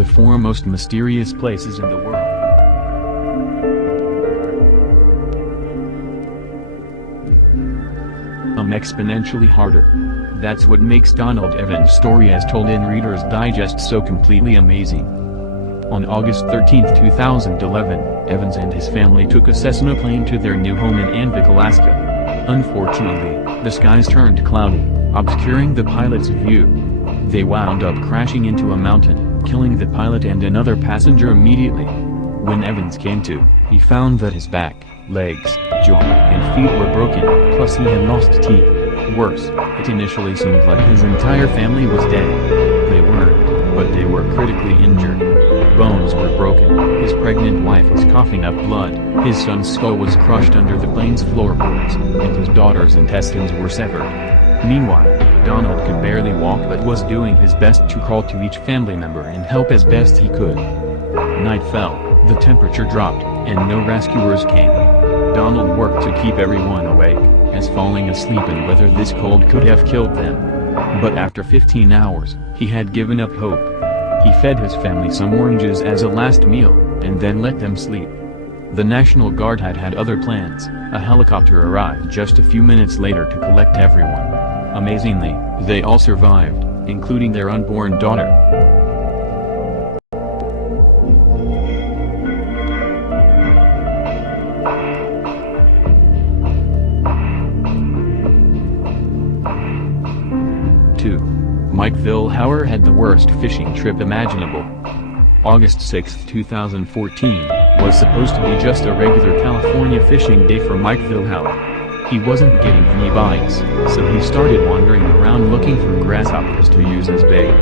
the four most mysterious places in the world. Exponentially harder. That's what makes Donald Evans' story as told in Reader's Digest so completely amazing. On August 13, 2011, Evans and his family took a Cessna plane to their new home in Anvik, Alaska. Unfortunately, the skies turned cloudy, obscuring the pilot's view. They wound up crashing into a mountain, killing the pilot and another passenger immediately. When Evans came to, he found that his back, legs, jaw, and feet were broken, plus he had lost teeth. Worse, it initially seemed like his entire family was dead. They weren't, but they were critically injured. Bones were broken, his pregnant wife was coughing up blood, his son's skull was crushed under the plane's floorboards, and his daughter's intestines were severed. Meanwhile, Donald could barely walk but was doing his best to crawl to each family member and help as best he could. Night fell, the temperature dropped, and no rescuers came. Donald worked to keep everyone awake, as falling asleep in weather this cold could have killed them. But after 15 hours, he had given up hope. He fed his family some oranges as a last meal, and then let them sleep. The National Guard had other plans. A helicopter arrived just a few minutes later to collect everyone. Amazingly, they all survived, including their unborn daughter. Mike Vilhauer had the worst fishing trip imaginable. August 6, 2014, was supposed to be just a regular California fishing day for Mike Vilhauer. He wasn't getting any bites, so he started wandering around looking for grasshoppers to use as bait.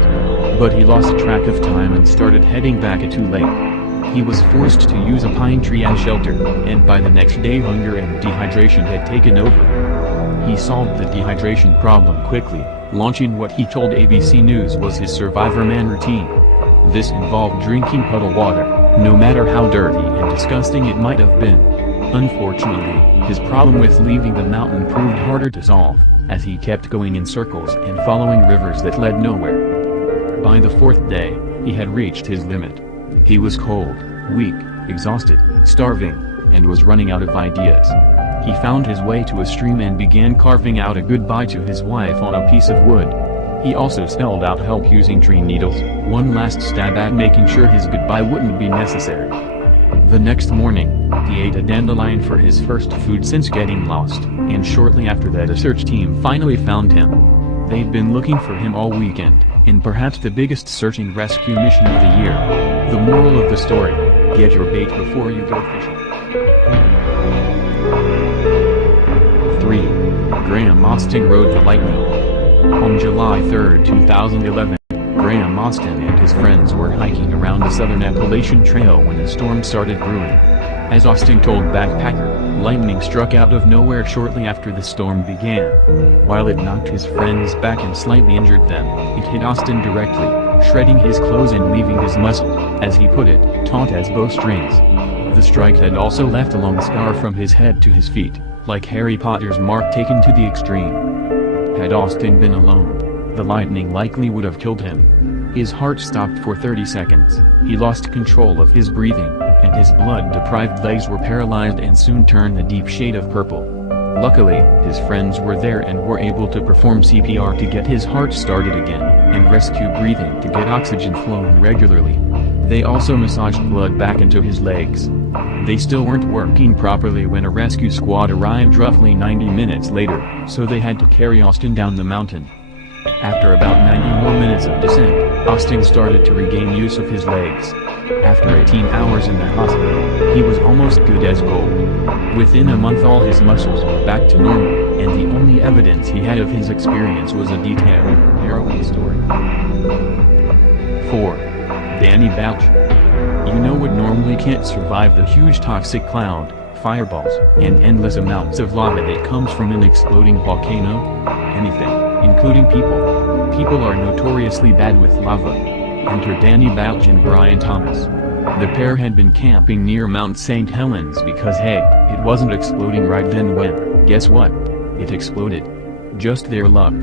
But he lost track of time and started heading back too late. He was forced to use a pine tree as shelter, and by the next day hunger and dehydration had taken over. He solved the dehydration problem quickly, launching what he told ABC News was his Survivor Man routine. This involved drinking puddle water, no matter how dirty and disgusting it might have been. Unfortunately, his problem with leaving the mountain proved harder to solve, as he kept going in circles and following rivers that led nowhere. By the fourth day, he had reached his limit. He was cold, weak, exhausted, starving, and was running out of ideas. He found his way to a stream and began carving out a goodbye to his wife on a piece of wood. He also spelled out help using tree needles, one last stab at making sure his goodbye wouldn't be necessary. The next morning, he ate a dandelion for his first food since getting lost, and shortly after that a search team finally found him. They'd been looking for him all weekend, in perhaps the biggest search and rescue mission of the year. The moral of the story: get your bait before you go fishing. 3. Graham Austin rode the lightning. On July 3, 2011, Graham Austin and his friends were hiking around the Southern Appalachian Trail when a storm started brewing. As Austin told Backpacker, lightning struck out of nowhere shortly after the storm began. While it knocked his friends back and slightly injured them, it hit Austin directly, shredding his clothes and leaving his muscles, as he put it, taut as bowstrings. The strike had also left a long scar from his head to his feet, like Harry Potter's mark taken to the extreme. Had Austin been alone, the lightning likely would have killed him. His heart stopped for 30 seconds, he lost control of his breathing, and his blood-deprived legs were paralyzed and soon turned a deep shade of purple. Luckily, his friends were there and were able to perform CPR to get his heart started again, and rescue breathing to get oxygen flowing regularly. They also massaged blood back into his legs. They still weren't working properly when a rescue squad arrived roughly 90 minutes later, so they had to carry Austin down the mountain. After about 90 more minutes of descent, Austin started to regain use of his legs. After 18 hours in the hospital, he was almost good as gold. Within a month all his muscles were back to normal, and the only evidence he had of his experience was a detailed, harrowing story. 4. Danny Bouch. You know what normally can't survive the huge toxic cloud, fireballs, and endless amounts of lava that comes from an exploding volcano? Anything, including people. People are notoriously bad with lava. Enter Danny Bouch and Brian Thomas. The pair had been camping near Mount St. Helens because hey, it wasn't exploding right then when, guess what? It exploded. Just their luck.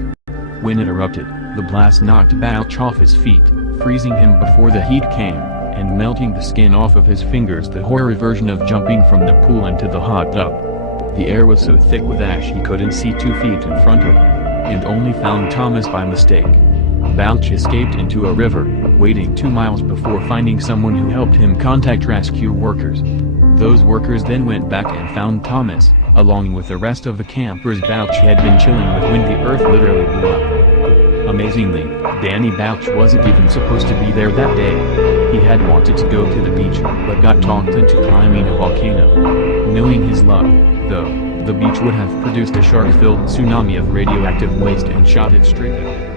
When it erupted, the blast knocked Bouch off his feet, freezing him before the heat came, and melting the skin off of his fingers, the horror version of jumping from the pool into the hot tub. The air was so thick with ash he couldn't see 2 feet in front of him, and only found Thomas by mistake. Balch escaped into a river, waiting 2 miles before finding someone who helped him contact rescue workers. Those workers then went back and found Thomas, along with the rest of the campers Balch had been chilling with when the earth literally blew up. Amazingly, Danny Balch wasn't even supposed to be there that day. He had wanted to go to the beach, but got talked into climbing a volcano. Knowing his luck, though, the beach would have produced a shark-filled tsunami of radioactive waste and shot it straight up.